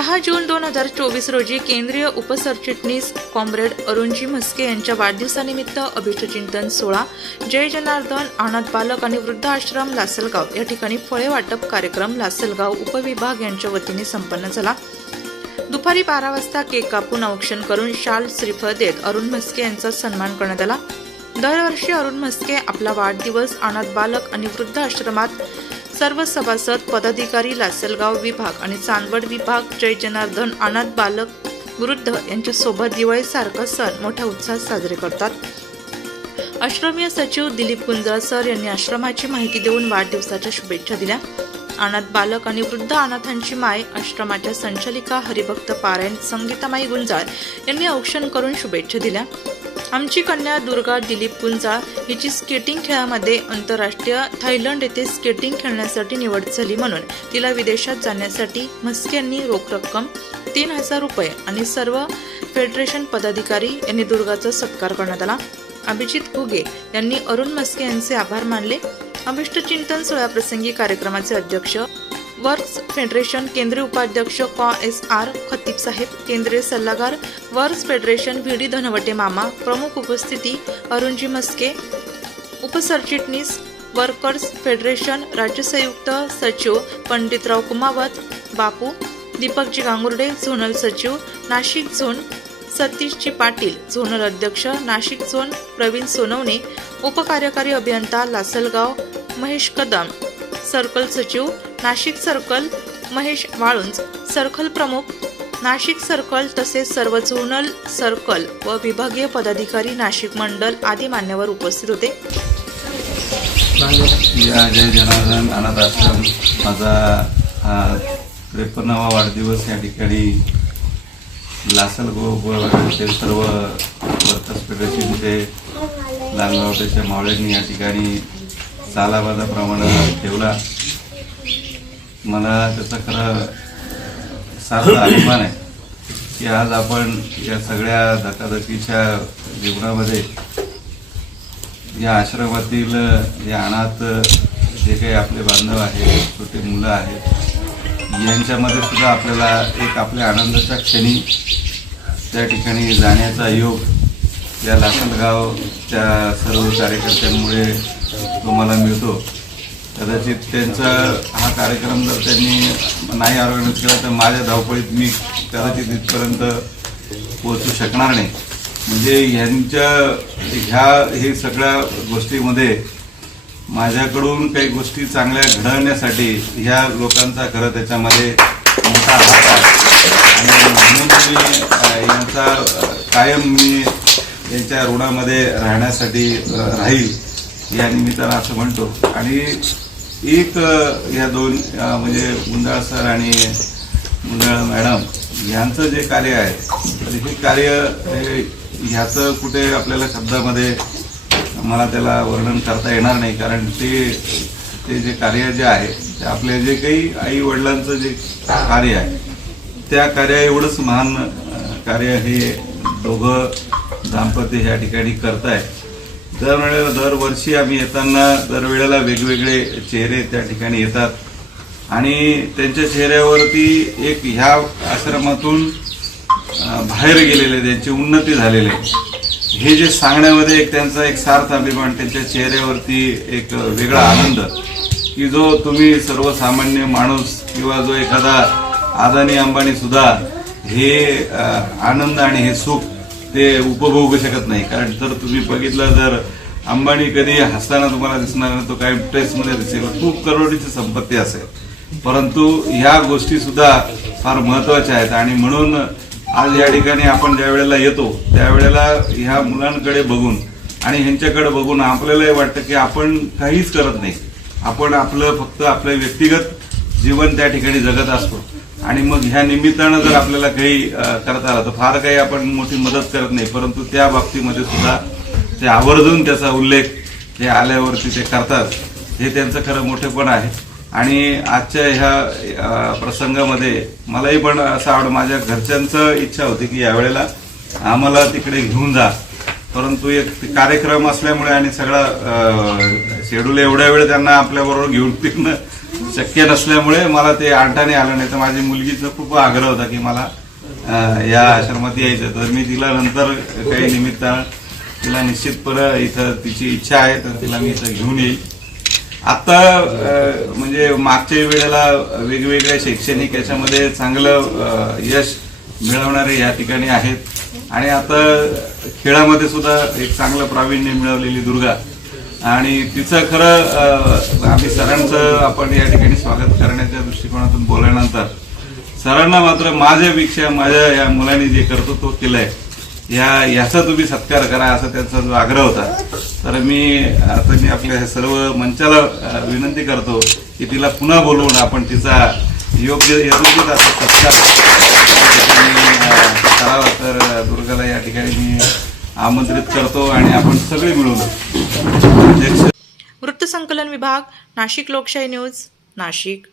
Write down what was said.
दहा जून दोन हजार चोवीस रोजी केंद्रीय उपसरचिटणीस कॉम्रेड अरुणजी म्हस्के यांच्या वाढदिवसानिमित्त अभिष्टचिंतन सोहळा जय जनार्दन अनाथ बालक आणि वृद्ध आश्रम लासलगाव या ठिकाणी फळे वाटप कार्यक्रम लासलगाव उपविभाग यांच्या वतीने संपन्न झाला. दुपारी बारा वाजता केक कापून औक्षण करून शाल श्रीफळ देत अरुण म्हस्के यांचा सन्मान करण्यात आला. दरवर्षी अरुण म्हस्के आपला वाढदिवस अनाथ बालक आणि वृद्ध आश्रमात सर्व सभासद पदाधिकारी लासलगाव विभाग आणि चांदवड विभाग जय जनार्दन अनाथ बालक वृद्ध यांच्यासोबत दिवाळीसारखा सण मोठ्या उत्साहात साजरे करतात. आश्रमीय सचिव दिलीप गुंजाळ सर यांनी आश्रमाची माहिती देऊन वाढदिवसाच्या शुभेच्छा दिल्या. अनाथ बालक आणि वृद्ध अनाथांची माय आश्रमाच्या संचालिका हरिभक्त पारायण संगीतामाई गुंजाळ यांनी औक्षण करून शुभेच्छा दिल्या. आमची कन्या दुर्गा दिलीप कुंजा हिची स्केटिंग खेळामध्ये आंतरराष्ट्रीय थायलंड येथे स्केटिंग खेळण्यासाठी निवड झाली म्हणून तिला विदेशात जाण्यासाठी म्हस्के यांनी रोख रक्कम तीन हजार रुपये आणि सर्व फेडरेशन पदाधिकारी यांनी दुर्गाचा सत्कार करण्यात आला. अभिजित घुगे यांनी अरुण मस्के यांचे आभार मानले. अभिष्ट चिंतन सोहळ्याप्रसंगी कार्यक्रमाचे अध्यक्ष वर्क्स फेडरेशन केंद्रीय उपाध्यक्ष कॉ एस आर खतीब साहेब केंद्रीय सल्लागार works federation V D Dhanwate मामा प्रमुख उपस्थिती अरुणजी मस्के उपसरचिटणीस वर्कर्स फेडरेशन राज्य संयुक्त सचिव पंडितराव कुमावत बापू दीपकजी गांगुर्डे झोनल सचिव नाशिक झोन सतीशजी पाटील झोनल अध्यक्ष नाशिक झोन प्रवीण सोनवणे उपकार्यकारी अभियंता लासलगाव महेश कदम सर्कल सचिव नाशिक सर्कल महेश वाळुंज. सर्कल प्रमुख नाशिक सर्कल तसेच सर्व झोनल सर्कल व विभागीय पदाधिकारी नाशिक मंडल आदी मान्यवर उपस्थित होते. जय जनार्दन अनाथ आश्रम. माझा त्रेपन्नावा वाढदिवस या ठिकाणी लासल गोवाचे सर्व वर्कर्स फेडरेशनचे लालगावटेच्या मावळ्यांनी या ठिकाणी सालाबादाप्रमाणे ठेवला. मला त्याचा खरं साधा अभिमान आहे की आज आपण या सगळ्या धकाधकीच्या जीवनामध्ये या आश्रमातील जे अनाथ जे काही आपले बांधव आहेत छोटे मुलं आहेत यांच्यामध्ये सुद्धा आपल्याला एक आपल्या आनंदाच्या क्षणी त्या ठिकाणी जाण्याचा योग या लासलगावच्या सर्व कार्यकर्त्यांमुळे तुम्हाला मिळतो. कदाचित त्यांचा हा कार्यक्रम जर त्यांनी नाही ऑर्गनाईज केला तर माझ्या धावपळीत मी कदाचित इथपर्यंत पोहोचू शकणार नाही. म्हणजे ह्यांच्या ह्या हे सगळ्या गोष्टीमध्ये माझ्याकडून काही गोष्टी चांगल्या घडवण्यासाठी ह्या लोकांचा खरं त्याच्यामध्ये मोठा हात आहे. आणि म्हणून मी यांचा कायम मी यांच्या ऋणामध्ये राहण्यासाठी राहील. या निमित्तानं असं म्हणतो. आणि एक या दोन म्हणजे गुंडाळ सर आणि गुंडाळ मॅडम यांचं जे कार्य आहे हे कार्य हे ह्याचं कुठे आपल्याला शब्दामध्ये मला त्याला वर्णन करता येणार नाही. कारण ते ते जे कार्य जे आहे ते आपले जे काही आई वडिलांचं जे कार्य आहे त्या कार्या एवढंच महान कार्य हे दोघं दाम्पत्य ह्या ठिकाणी करताय दरवेळेला दरवर्षी आम्ही येताना दरवेळेला वेगवेगळे चेहरे त्या ठिकाणी येतात आणि त्यांच्या चेहऱ्यावरती एक ह्या आश्रमातून बाहेर गेलेले त्यांची उन्नती झालेली आहे. हे जे सांगण्यामध्ये एक त्यांचा एक सार्थ अभिमान त्यांच्या चेहऱ्यावरती एक वेगळा आनंद की जो तुम्ही सर्वसामान्य माणूस किंवा जो एखादा आदानी अंबानी सुद्धा हे आनंद आणि हे सुख ते उपभोगू शकत नाही. कारण जर तुम्ही बघितलं जर अंबानी कधी हसताना तुम्हाला दिसणार नाही तो काही मध्ये दिसेल. खूप करोडीची संपत्ती असेल. परंतु ह्या गोष्टी सुद्धा फार महत्त्वाच्या आहेत. आणि म्हणून आज या ठिकाणी आपण ज्या वेळेला येतो त्यावेळेला ह्या मुलांकडे बघून आणि ह्यांच्याकडे बघून आपल्यालाही वाटतं की आपण काहीच करत नाही. आपण आपलं फक्त आपलं व्यक्तिगत जीवन त्या ठिकाणी जगत असतो. आणि मग ह्या निमित्तानं जर आपल्याला काही करता आलं तर फार काही आपण मोठी मदत करत नाही. परंतु त्या बाबतीमध्ये सुद्धा ते आवर्जून त्याचा उल्लेख ते आल्यावरती ते करतात. हे त्यांचं खरं मोठेपण आहे. आणि आजच्या ह्या प्रसंगामध्ये मलाही पण असं आवड माझ्या घरच्यांचं इच्छा होती की यावेळेला आम्हाला तिकडे घेऊन जा. परंतु एक कार्यक्रम असल्यामुळे आणि सगळा शेड्यूल एवढ्या वेळ त्यांना आपल्याबरोबर घेऊन फिरणं शक्य नसल्यामुळे मला ते आणताने आलं नाही. तर माझी मुलगीचा खूप आग्रह होता की मला या आश्रमात यायचं तर मी तिला नंतर काही निमित्तानं तिला निश्चितपणे इथं तिची इच्छा आहे तर तिला मी इथं घेऊन येईल. आता म्हणजे मागच्या वेळेला वेगवेगळ्या शैक्षणिक याच्यामध्ये चांगलं यश मिळवणारे या ठिकाणी आहेत. आणि आता खेळामध्ये सुद्धा एक चांगलं प्रावीण्य मिळवलेली दुर्गा आणि तिचं खरं आम्ही सरांचं आपण या ठिकाणी स्वागत करण्याच्या दृष्टिकोनातून बोलल्यानंतर सरांना मात्र माझ्यापेक्षा माझ्या या मुलांनी जे करतो तो केलंय. या याचा तुम्ही सत्कार करा असा त्यांचा जो आग्रह होता. तर मी आता मी आपल्या सर्व मंचाला विनंती करतो की तिला पुन्हा बोलवून आपण तिचा योग्य योग्य असा सत्कार करावा तर दुर्गाला या ठिकाणी मी आमंत्रित करतो आणि आपण सगळे मिळून वृत्तसंकलन विभाग नाशिक लोकशाही न्यूज नाशिक.